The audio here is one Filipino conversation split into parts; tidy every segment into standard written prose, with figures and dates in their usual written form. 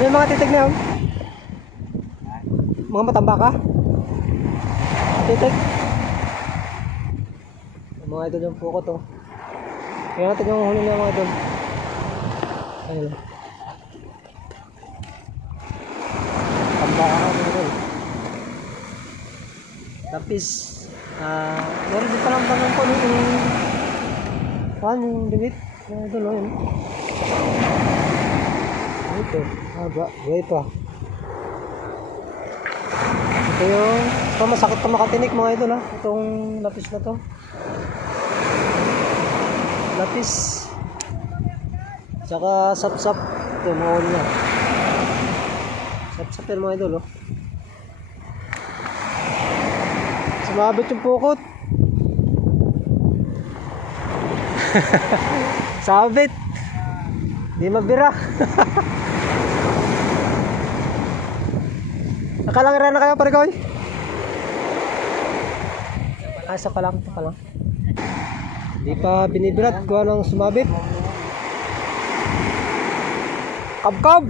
Ano yung mga titig na yun? Mga matambaka? Titig? Mga idol yung pukot oh. Kaya natin yung huli niya mga idol. Ayun. Tambaka ka mga idol. Tapis. Meron din palang tanong po yung limit. Mga idol oh yun. Ito. Haba. Ito ah. Ito yung masakit pa makatinik mga idol ha. Itong lapis na to. Lapis. Tsaka sap-sap. Ito mga ulo na. Sap-sap yan mga idol oh. Sumabit yung pukot. Sabit. Di mabira. Nakalangiran na kayo pare koy? Isa pa lang, ito pa lang. Di pa binibirat kung anong sumabit. Kab-kab!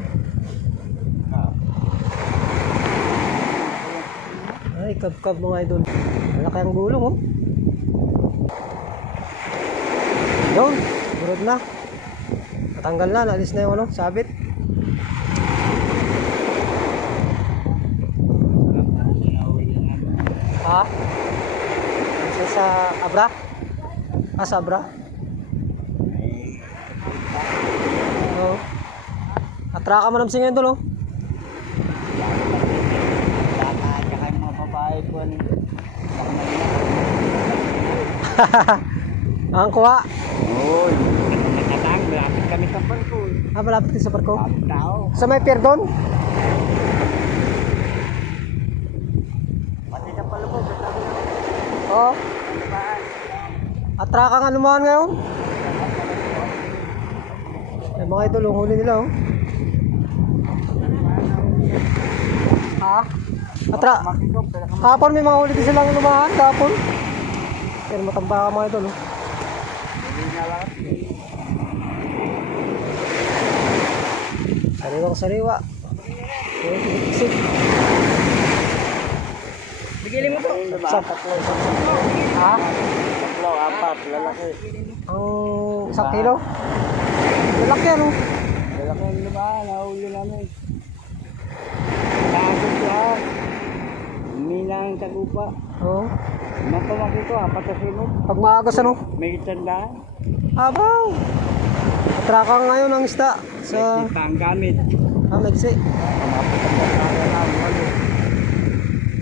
Ay, kab-kab mga idol. Malaki ang gulong oh. Yun, burod na. Natanggal na, naalis na yung ano, sabit. Ha? Kasi sa Abra? Sa Abra? Oo. Atraka mo ng singin doon, oh. Tsaka yung mga babae po. Ang kuha? Oo. Nakatang, malapit kami sa barko. Malapit din sa barko? Malapit tao. Sa may pier doon? Pati sa palubog. Oo. Atraka nga lumahan ngayon. Ay, mga idol, ang huli nila, oh. Ha? Kapon may mga huli din silang lumahan, kapon. Pero matamba ka mga idol, oh. Sariwang sariwa. Tigsik. Bigilin mo po. Tatlo. Ha? Tatlo, apat, lalaki. Ang isang kilo? Lalaki ano? Lalaki ang lumahan, nahuli namin. Nakagod lahat. Minang tagupa. Oo. Napamaki ko, apat sa sinod. Pag maagas ano? May tandaan. Abaw! Atraka ngayon ang isda sa May ang gamit. Megsi.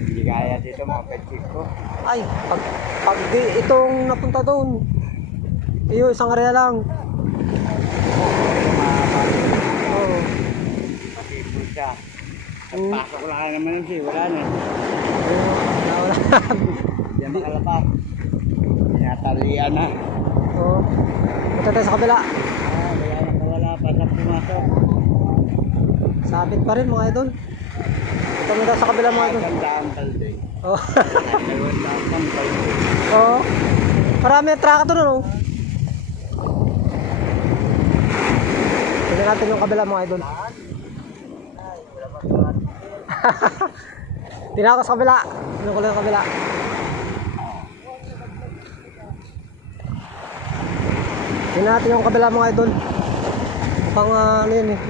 Hindi kaya dito mga petsik ko. Ay, pag di itong napunta doon. Iyo, isang area lang. Oo. Pasipo siya. Pasok lang naman siya, wala na. Wala. Yan makalapak. Tinatalian na. Oo. Punta tayo sa kabila. Wala na kawala pa na pumasok. Sabit pa rin mga idol. Punta mo tayo sa kabila mga idol. Tandaan talde. Oo. Tandaan talde. Oo. Marami ang traka doon ano. Tignan natin yung kabila mga idol. Tignan ako sa kabila. Tignan ko lang yung kabila. Tignan natin yung kabila mga idol. Mukhang ano yun eh.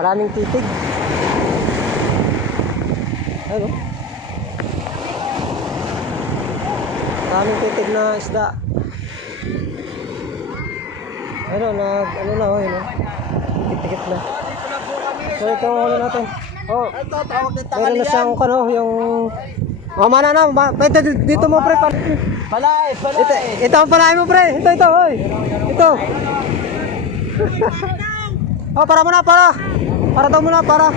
Maraming titig. Ayun oh. Maraming titig na isda. Ayun oh, ano na oh, yun oh. Tikit-tikit na. So ito ang huli natin. Oh, meron na siyang ano, yung mamana na, dito mo pre. Palay! Ito ang palain mo pre. Ito, oy. Ito. Oh, para muna, para. Para daw muna, para.